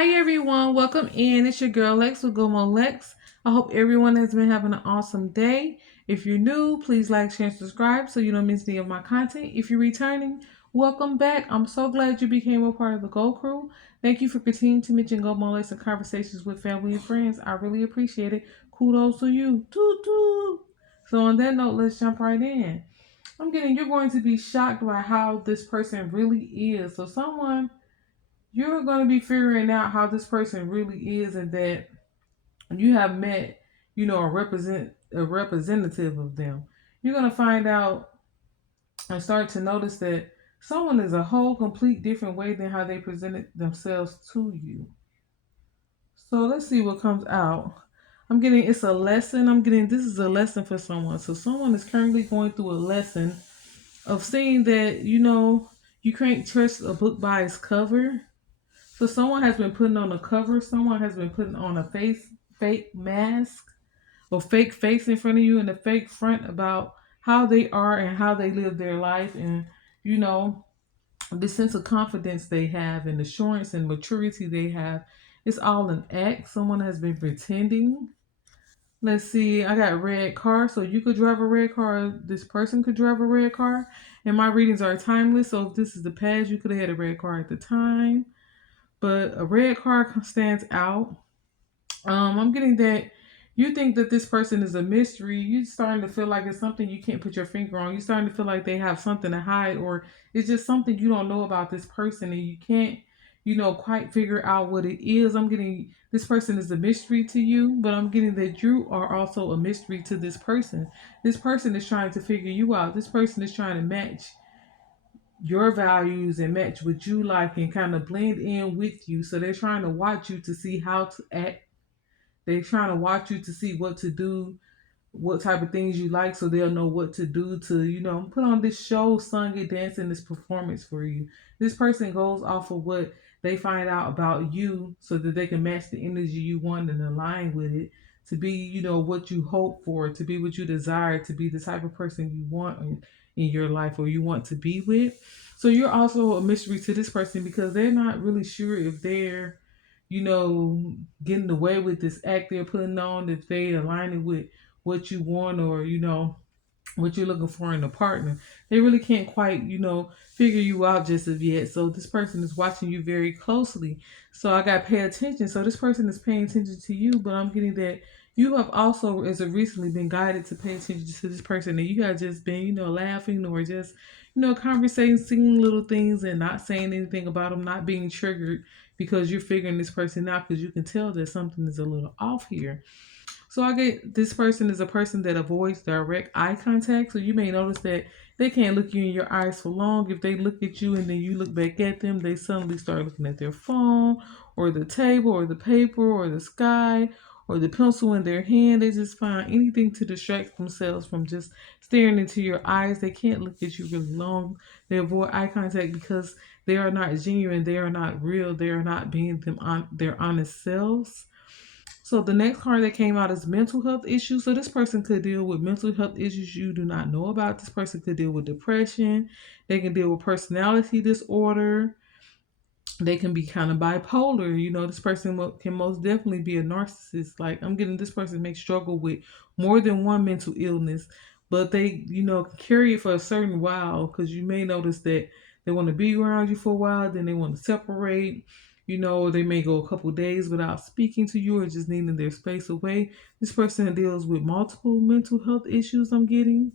Hi everyone, welcome in. It's your girl Lex with GoMo Lex. I hope everyone has been having an awesome day. If you're new, please like, share, and subscribe so you don't miss any of my content. If you're returning, welcome back. I'm so glad you became a part of the Go Crew. Thank you for continuing to mention GoMo Lex in conversations with family and friends. I really appreciate it. Kudos to you. Toot toot. So on that note, let's jump right in. You're going to be shocked by how this person really is. So you're going to be figuring out how this person really is, and that you have met, a representative of them. You're going to find out and start to notice that someone is a whole complete different way than how they presented themselves to you. So let's see what comes out. I'm getting it's a lesson. This is a lesson for someone. So someone is currently going through a lesson of seeing that, you can't trust a book by its cover. So someone has been putting on a cover. Someone has been putting on a fake mask or fake face in front of you and a fake front about how they are and how they live their life, and you know the sense of confidence they have and assurance and maturity they have. It's all an act. Someone has been pretending. Let's see. I got red car, so you could drive a red car. This person could drive a red car, and my readings are timeless. So if this is the past, you could have had a red car at the time. But a red card stands out. I'm getting that you think that this person is a mystery. You're starting to feel like it's something you can't put your finger on. You're starting to feel like they have something to hide, or it's just something you don't know about this person and you can't, quite figure out what it is. I'm getting this person is a mystery to you, but I'm getting that you are also a mystery to this person. This person is trying to figure you out. This person is trying to match your values and match what you like and kind of blend in with you. So they're trying to watch you to see how to act. They're trying to watch you to see what to do, what type of things you like, so they'll know what to do to, put on this show, song, and dance, and this performance for you. This person goes off of what they find out about you so that they can match the energy you want and align with it to be, what you hope for, to be what you desire, to be the type of person you want in your life or you want to be with. So you're also a mystery to this person because they're not really sure if they're, getting away with this act they're putting on, if they aligning with what you want or what you're looking for in a partner. They really can't quite figure you out just as yet. So this person is watching you very closely. So I got to pay attention. So this person is paying attention to you, but I'm getting that you have also as of recently been guided to pay attention to this person, and you have just been laughing or just conversating, singing little things and not saying anything about them, not being triggered because you're figuring this person out because you can tell that something is a little off here. So I get this person is a person that avoids direct eye contact. So you may notice that they can't look you in your eyes for long. If they look at you and then you look back at them, they suddenly start looking at their phone or the table or the paper or the sky or the pencil in their hand. They just find anything to distract themselves from just staring into your eyes. They can't look at you really long. They avoid eye contact because they are not genuine. They are not real. They are not being them on their honest selves. So the next card that came out is mental health issues. So this person could deal with mental health issues you do not know about. This person could deal with depression. They can deal with personality disorder. They can be kind of bipolar. This person can most definitely be a narcissist. Like I'm getting this person may struggle with more than one mental illness, but they, carry it for a certain while because you may notice that they want to be around you for a while, then they want to separate. They may go a couple days without speaking to you or just needing their space away. This person deals with multiple mental health issues, I'm getting.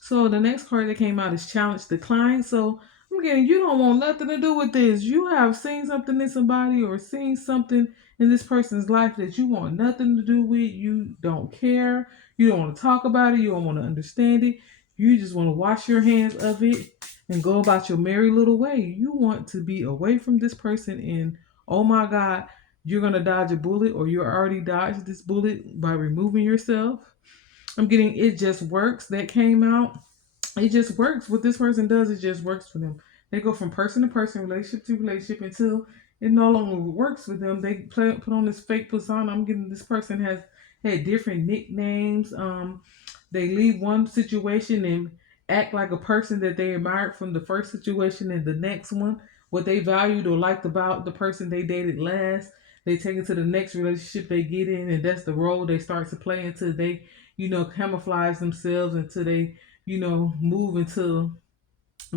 So the next card that came out is challenge decline. So I'm getting you don't want nothing to do with this. You have seen something in somebody or seen something in this person's life that you want nothing to do with. You don't care. You don't want to talk about it. You don't want to understand it. You just want to wash your hands of it and go about your merry little way. You want to be away from this person, and oh my God, you're gonna dodge a bullet or you already dodged this bullet by removing yourself. I'm getting it just works that came out. It just works. What this person does, it just works for them. They go from person to person, relationship to relationship until it no longer works for them. They put on this fake persona. I'm getting this person has had different nicknames. They leave one situation and act like a person that they admired from the first situation and the next one. what they valued or liked about the person they dated last. They take it to the next relationship they get in, and that's the role they start to play until they, camouflage themselves until they, move into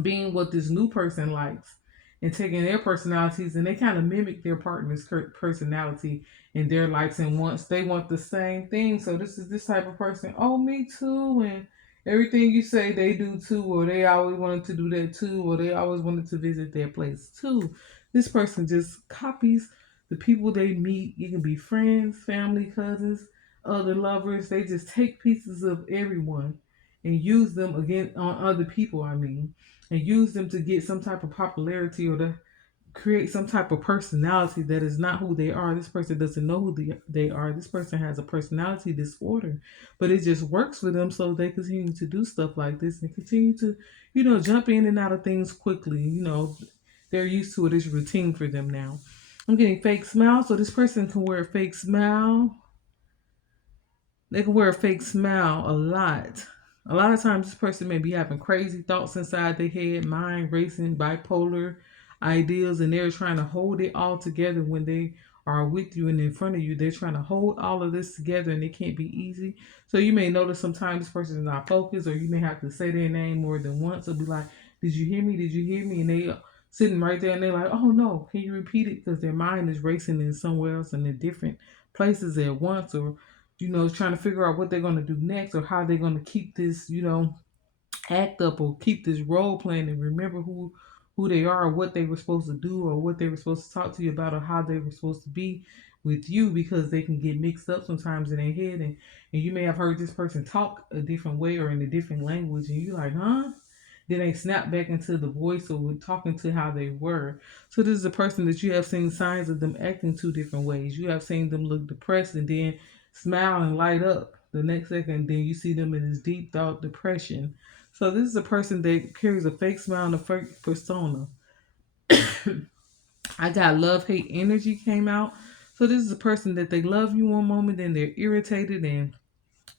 being what this new person likes and taking their personalities, and they kind of mimic their partner's personality and their likes and wants. They want the same thing. So this is this type of person. Oh, me too. And everything you say they do too, or they always wanted to do that too, or they always wanted to visit their place too. This person just copies the people they meet. You can be friends, family, cousins, other lovers. They just take pieces of everyone and use them again on other people, and use them to get some type of popularity or to create some type of personality that is not who they are. This person doesn't know who they are. This person has a personality disorder, but it just works for them, so they continue to do stuff like this and continue to, jump in and out of things quickly. They're used to it. It's routine for them now. I'm getting fake smile, so this person can wear a fake smile. They can wear a fake smile a lot. A lot of times, this person may be having crazy thoughts inside their head, mind racing, bipolar ideas, and they're trying to hold it all together when they are with you and in front of you. They're trying to hold all of this together, and it can't be easy. So you may notice sometimes this person is not focused, or you may have to say their name more than once. It'll be like, "Did you hear me? Did you hear me?" And they sitting right there, and they're like, "Oh no, can you repeat it?" Because their mind is racing in somewhere else and in different places at once, or trying to figure out what they're going to do next or how they're going to keep this, act up or keep this role playing and remember who they are or what they were supposed to do or what they were supposed to talk to you about or how they were supposed to be with you, because they can get mixed up sometimes in their head, and you may have heard this person talk a different way or in a different language, and you're like, huh? Then they snap back into the voice or talking to how they were. So this is a person that you have seen signs of them acting two different ways. You have seen them look depressed and then smile and light up the next second. Then you see them in this deep thought depression. So this is a person that carries a fake smile and a fake persona. I got love hate energy came out. So this is a person that they love you one moment, then they're irritated and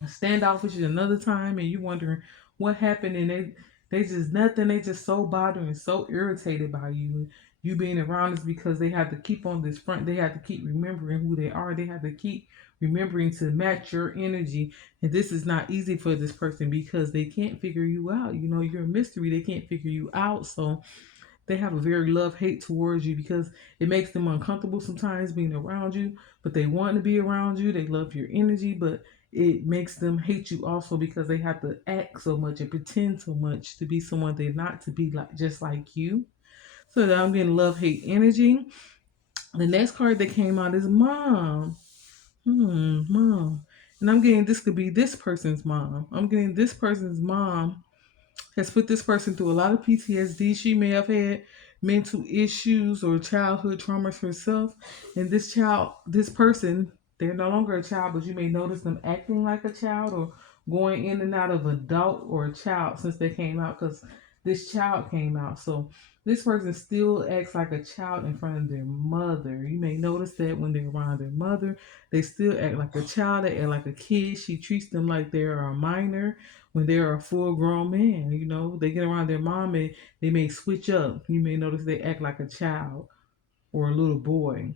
standoffish another time, and you wondering what happened, and they just nothing. They just so bothered and so irritated by you. You being around is because they have to keep on this front. They have to keep remembering who they are. They have to keep remembering to match your energy. And this is not easy for this person because they can't figure you out. You're a mystery. They can't figure you out. So they have a very love hate towards you because it makes them uncomfortable sometimes being around you, but they want to be around you. They love your energy, but it makes them hate you also because they have to act so much and pretend so much to be someone they're not, to be like just like you. So that I'm getting love hate energy. The next card that came out is mom. Mom. And I'm getting this could be this person's mom. I'm getting this person's mom has put this person through a lot of PTSD. She may have had mental issues or childhood traumas herself. And this person, they're no longer a child, but you may notice them acting like a child or going in and out of adult or a child since they came out, because this child came out. So this person still acts like a child in front of their mother. You may notice that when they're around their mother, they still act like a child. They act like a kid. She treats them like they're a minor when they're a full grown man. They get around their mom and they may switch up. You may notice they act like a child or a little boy.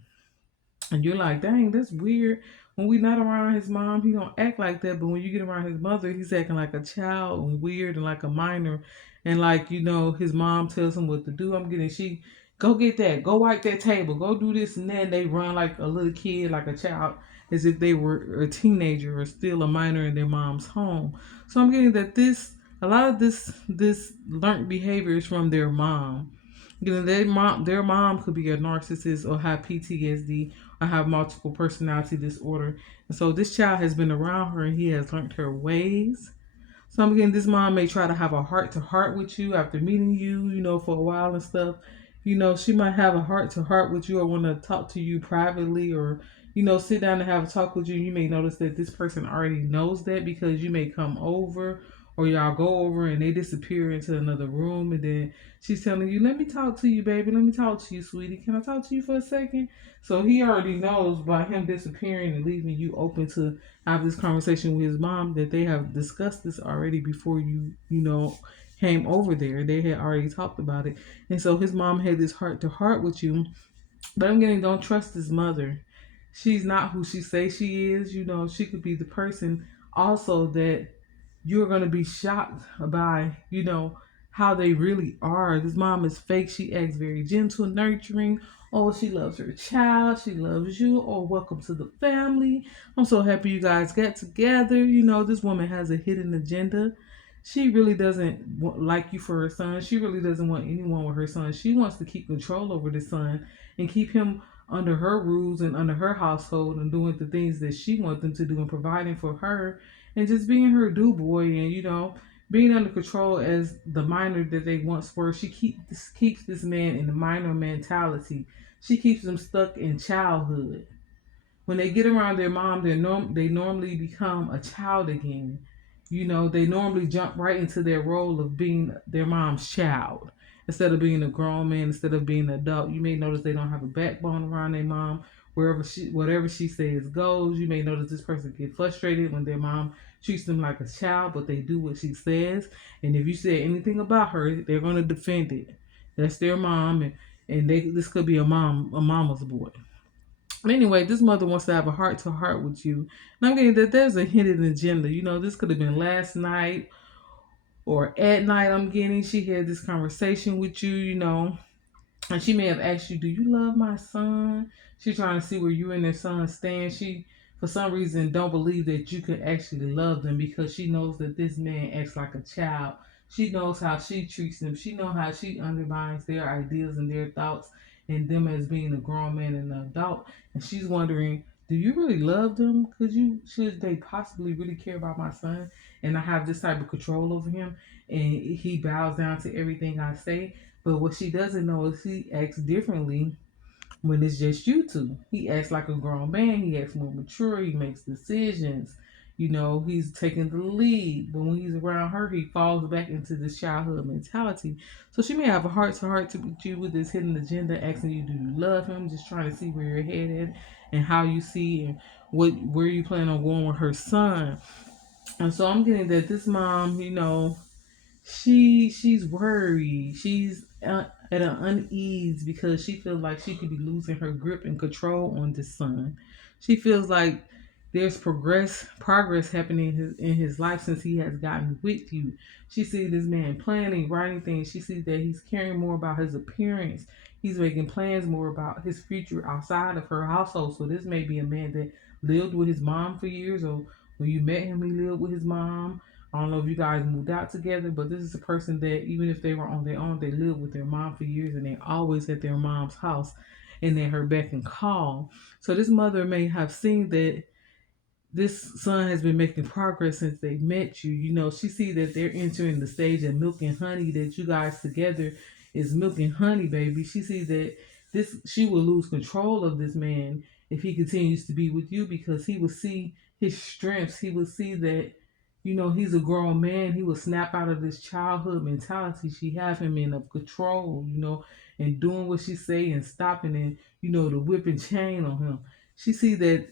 And you're like, dang, that's weird. When we're not around his mom, he don't act like that. But when you get around his mother, he's acting like a child and weird and like a minor. And like, his mom tells him what to do. She, go get that. Go wipe that table. Go do this and then they run like a little kid, like a child, as if they were a teenager or still a minor in their mom's home. So I'm getting that a lot of this learned behavior is from their mom. Their mom could be a narcissist or have PTSD or have multiple personality disorder. And so this child has been around her and he has learned her ways. So I'm getting this mom may try to have a heart to heart with you after meeting you, for a while and stuff. She might have a heart to heart with you or want to talk to you privately or, sit down and have a talk with you. You may notice that this person already knows that because you may come over or y'all go over and they disappear into another room, and then she's telling you, let me talk to you, baby. Let me talk to you, sweetie. Can I talk to you for a second? So he already knows by him disappearing and leaving you open to have this conversation with his mom that they have discussed this already before you came over there. They had already talked about it. And so his mom had this heart to heart with you. But I'm getting, don't trust his mother. She's not who she says she is. You know, she could be the person also that you're going to be shocked by, you know, how they really are. This mom is fake. She acts very gentle, nurturing. Oh, she loves her child. She loves you. Oh, welcome to the family. I'm so happy you guys got together. You know, this woman has a hidden agenda. She really doesn't like you for her son. She really doesn't want anyone with her son. She wants to keep control over the son and keep him under her rules and under her household and doing the things that she wants them to do and providing for her and just being her do boy and, you know, being under control as the minor that they once were. She keeps this man in the minor mentality. She keeps them stuck in childhood. When they get around their mom, they normally become a child again. You know, they normally jump right into their role of being their mom's child instead of being a grown man, instead of being an adult. You may notice they don't have a backbone around their mom. Whatever she says goes. You may notice this person get frustrated when their mom treats them like a child, but they do what she says. And if you say anything about her, they're going to defend it. That's their mom, and this could be a mama's boy. Anyway, this mother wants to have a heart to heart with you. And I'm getting that there's a hidden agenda. You know, this could have been last night or at night. I'm getting she had this conversation with you, you know, and she may have asked you, "Do you love my son?" She's trying to see where you and their son stand. She, for some reason, don't believe that you could actually love them because she knows that this man acts like a child. She knows how she treats them. She knows how she undermines their ideas and their thoughts and them as being a grown man and an adult. And she's wondering, do you really love them? Should they possibly really care about my son? And I have this type of control over him, and he bows down to everything I say. But what she doesn't know is he acts differently when it's just you two. He acts like a grown man. He acts more mature. He makes decisions. You know, he's taking the lead. But when he's around her, he falls back into this childhood mentality. So she may have a heart to heart with you with this hidden agenda, asking you, do you love him? Just trying to see where you're headed and how you see and where you plan on going with her son. And so I'm getting that this mom, you know, she's worried. She's at an unease because she feels like she could be losing her grip and control on this son. She feels like there's progress happening in his life since he has gotten with you. She sees this man planning, writing things. She sees that he's caring more about his appearance. He's making plans more about his future outside of her household. So this may be a man that lived with his mom for years, or when you met him, he lived with his mom. I don't know if you guys moved out together, but this is a person that even if they were on their own, they lived with their mom for years and they always at their mom's house and at her beck and call. So this mother may have seen that this son has been making progress since they met you. You know, she see that they're entering the stage of milk and honey, that you guys together is milk and honey, baby. She sees that she will lose control of this man if he continues to be with you because he will see his strengths. He will see that, you know, he's a grown man. He will snap out of this childhood mentality. She have him in of control, you know, and doing what she say and stopping and, you know, the whip and chain on him. She see that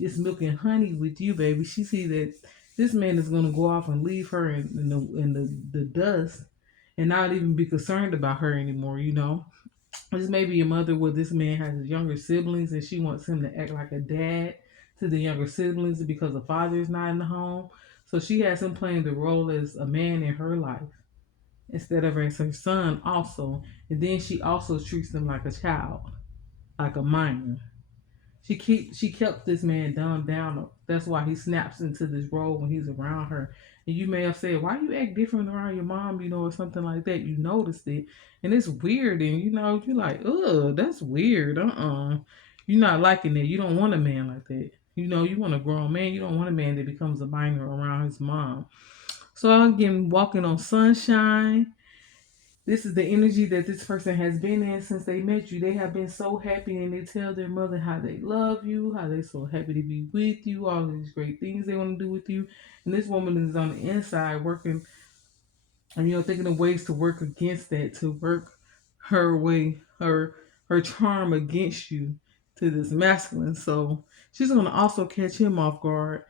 it's milk and honey with you, baby. She see that this man is gonna go off and leave her in the dust and not even be concerned about her anymore. You know, this may be a mother where this man has younger siblings and she wants him to act like a dad to the younger siblings because the father is not in the home. So she has him playing the role as a man in her life instead of as her son also. And then she also treats him like a child, like a minor. She kept this man dumbed down. That's why he snaps into this role when he's around her. And you may have said, "Why you act different around your mom?" You know, or something like that. You noticed it, and it's weird. And you know, you're like, "Ugh, that's weird." You're not liking it. You don't want a man like that. You know, you want a grown man. You don't want a man that becomes a minor around his mom. So again, walking on sunshine. This is the energy that this person has been in since they met you. They have been so happy and they tell their mother how they love you, how they're so happy to be with you, all these great things they want to do with you. And this woman is on the inside working and, you know, thinking of ways to work against that, to work her way, her charm against you to this masculine. So she's gonna also catch him off guard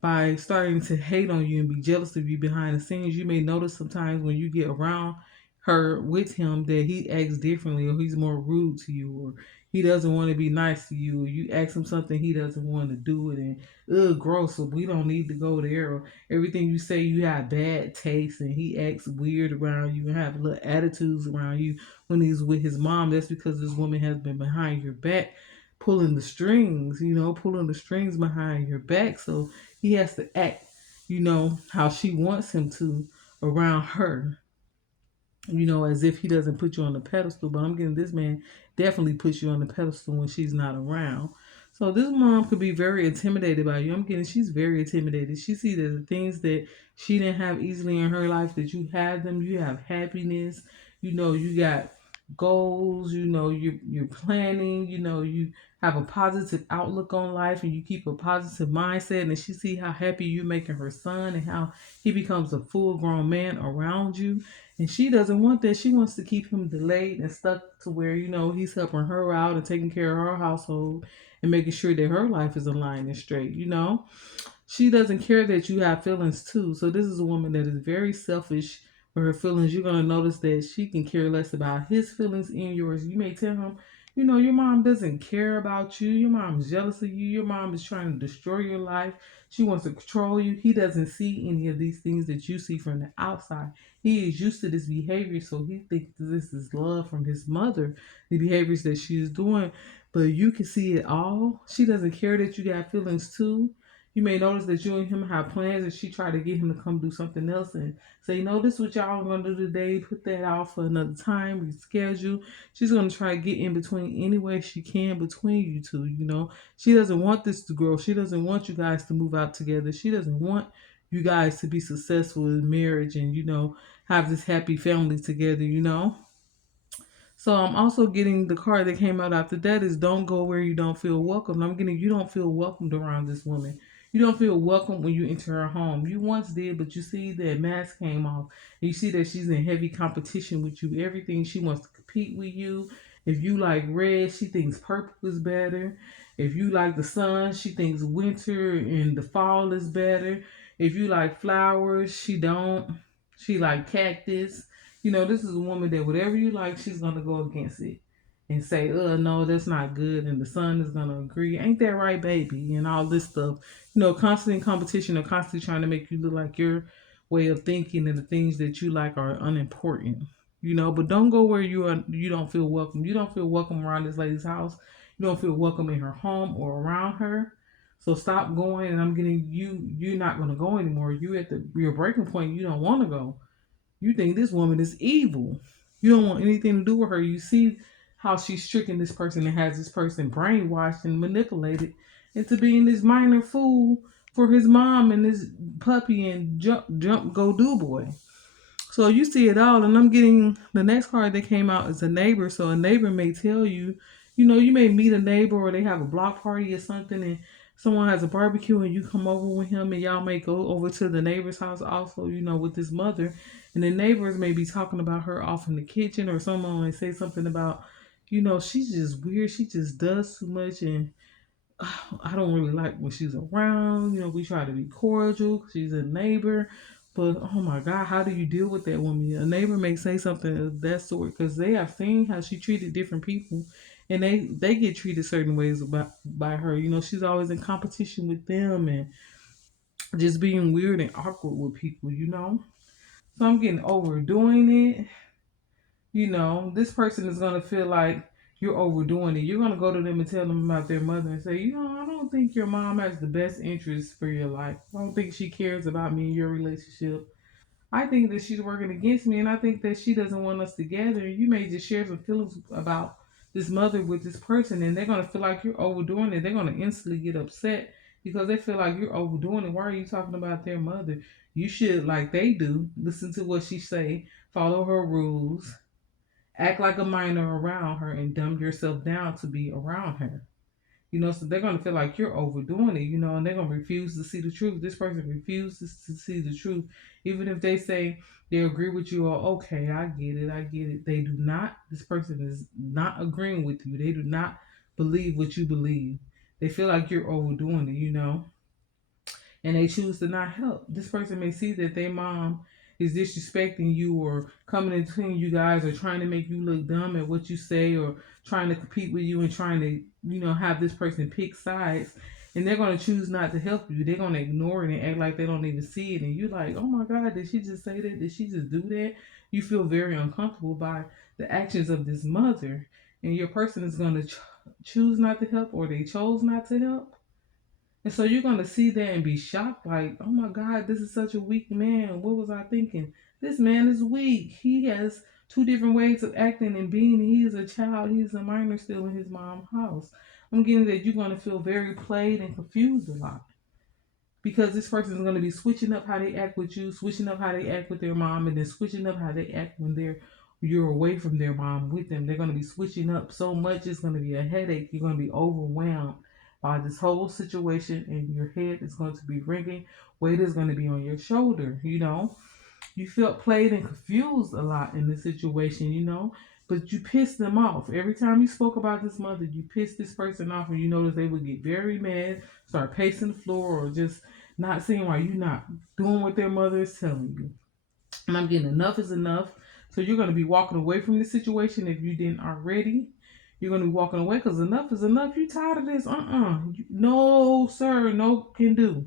by starting to hate on you and be jealous of you behind the scenes. You may notice sometimes when you get around her with him that he acts differently, or he's more rude to you, or he doesn't want to be nice to you, or you ask him something he doesn't want to do it, and gross, so we don't need to go there, or everything you say you have bad taste, and he acts weird around you and have little attitudes around you when he's with his mom. That's because this woman has been behind your back pulling the strings, pulling the strings behind your back. So he has to act, how she wants him to around her, as if he doesn't put you on the pedestal. But I'm getting this man definitely puts you on the pedestal when she's not around. So this mom could be very intimidated by you. I'm getting she's very intimidated. She sees that the things that she didn't have easily in her life, that you have them. You have happiness. You got goals. You're planning. You have a positive outlook on life, and you keep a positive mindset. And she see how happy you're making her son, and how he becomes a full grown man around you. And she doesn't want that. She wants to keep him delayed and stuck to where, he's helping her out and taking care of her household and making sure that her life is aligned and straight. She doesn't care that you have feelings too. So this is a woman that is very selfish with her feelings. You're going to notice that she can care less about his feelings and yours. You may tell him, your mom doesn't care about you. Your mom is jealous of you. Your mom is trying to destroy your life. She wants to control you. He doesn't see any of these things that you see from the outside. He is used to this behavior, so he thinks this is love from his mother, the behaviors that she is doing. But you can see it all. She doesn't care that you got feelings too. You may notice that you and him have plans, and she tried to get him to come do something else and say, this is what y'all are going to do today. Put that off for another time, reschedule. She's going to try to get in between any way she can between you two. She doesn't want this to grow. She doesn't want you guys to move out together. She doesn't want you guys to be successful in marriage and, have this happy family together. So I'm also getting the card that came out after that is don't go where you don't feel welcome. I'm getting you don't feel welcomed around this woman. You don't feel welcome when you enter her home. You once did, but you see that mask came off. And you see that she's in heavy competition with you. Everything she wants to compete with you. If you like red, she thinks purple is better. If you like the sun, she thinks winter and the fall is better. If you like flowers, she don't. She like cactus. This is a woman that whatever you like, she's gonna go against it and say, no, that's not good, and the son is gonna agree, ain't that right, baby, and all this stuff. Constant competition or constantly trying to make you look like your way of thinking and the things that you like are unimportant. But don't go where you don't feel welcome. You don't feel welcome around this lady's house. You don't feel welcome in her home or around her. So stop going, and I'm getting you. You're not gonna go anymore. You at your breaking point. You don't want to go. You think this woman is evil. You don't want anything to do with her. You see how she's tricking this person and has this person brainwashed and manipulated into being this minor fool for his mom and this puppy and jump go do boy. So you see it all, and I'm getting the next card that came out is a neighbor. So a neighbor may tell you, you may meet a neighbor or they have a block party or something, and someone has a barbecue and you come over with him, and y'all may go over to the neighbor's house also, with this mother, and the neighbors may be talking about her off in the kitchen, or someone may say something about, she's just weird, she just does too much, and I don't really like when she's around. We try to be cordial. She's a neighbor. But oh my God, how do you deal with that woman? A neighbor may say something of that sort because they have seen how she treated different people, and they get treated certain ways by her. She's always in competition with them and just being weird and awkward with people. So I'm getting overdoing it. This person is going to feel like you're overdoing it. You're going to go to them and tell them about their mother and say, I don't think your mom has the best interest for your life. I don't think she cares about me and your relationship. I think that she's working against me, and I think that she doesn't want us together. And you may just share some feelings about this mother with this person, and they're going to feel like you're overdoing it. They're going to instantly get upset because they feel like you're overdoing it. Why are you talking about their mother? You should, like they do, listen to what she say, follow her rules, act like a minor around her, and dumb yourself down to be around her. So they're going to feel like you're overdoing it, and they're going to refuse to see the truth. This person refuses to see the truth. Even if they say they agree with you, or okay, I get it. They do not, this person is not agreeing with you. They do not believe what you believe. They feel like you're overdoing it. and they choose to not help. This person may see that their mom is disrespecting you or coming in between you guys or trying to make you look dumb at what you say or trying to compete with you and trying to, have this person pick sides. And they're going to choose not to help you. They're going to ignore it and act like they don't even see it. And you're like, oh my God, did she just say that? Did she just do that? You feel very uncomfortable by the actions of this mother. And your person is going to choose not to help or they chose not to help. And so you're going to see that and be shocked, like, oh my God, this is such a weak man. What was I thinking? This man is weak. He has two different ways of acting and being. He is a child. He's a minor still in his mom's house. I'm getting that you're going to feel very played and confused a lot because this person is going to be switching up how they act with you, switching up how they act with their mom, and then switching up how they act when you're away from their mom with them. They're going to be switching up so much it's going to be a headache. You're going to be overwhelmed by this whole situation, and your head is going to be ringing. Weight is going to be on your shoulder. You felt played and confused a lot in this situation. But you pissed them off. Every time you spoke about this mother, you pissed this person off, and you notice they would get very mad, start pacing the floor, or just not seeing why you're not doing what their mother is telling you. And I'm getting enough is enough. So you're going to be walking away from this situation if you didn't already. You're going to be walking away because enough is enough. You tired of this? No, sir. No can do.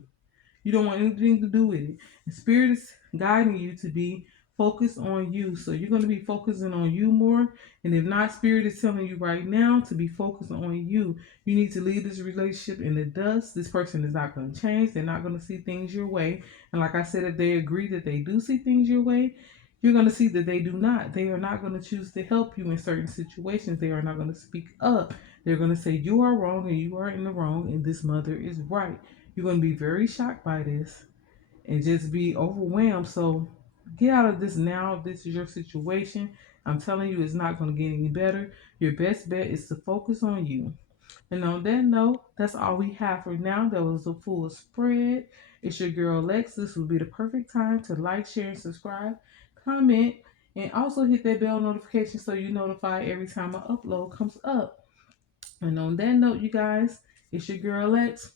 You don't want anything to do with it. The Spirit is guiding you to be focused on you. So you're going to be focusing on you more. And if not, Spirit is telling you right now to be focused on you. You need to leave this relationship in the dust. This person is not going to change. They're not going to see things your way. And like I said, if they agree that they do see things your way, you're going to see that they do not. They are not going to choose to help you in certain situations. They are not going to speak up. They're going to say you are wrong and you are in the wrong and this mother is right. You're going to be very shocked by this and just be overwhelmed. So get out of this now. If this is your situation, I'm telling you, it's not going to get any better. Your best bet is to focus on you. And on that note, that's all we have for now. That was a full spread. It's your girl Lex. This will be the perfect time to like, share, and subscribe, comment, and also hit that bell notification so you're notified every time an upload comes up. And on that note, you guys, it's your girl Lex,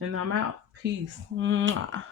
and I'm out. Peace. Mwah.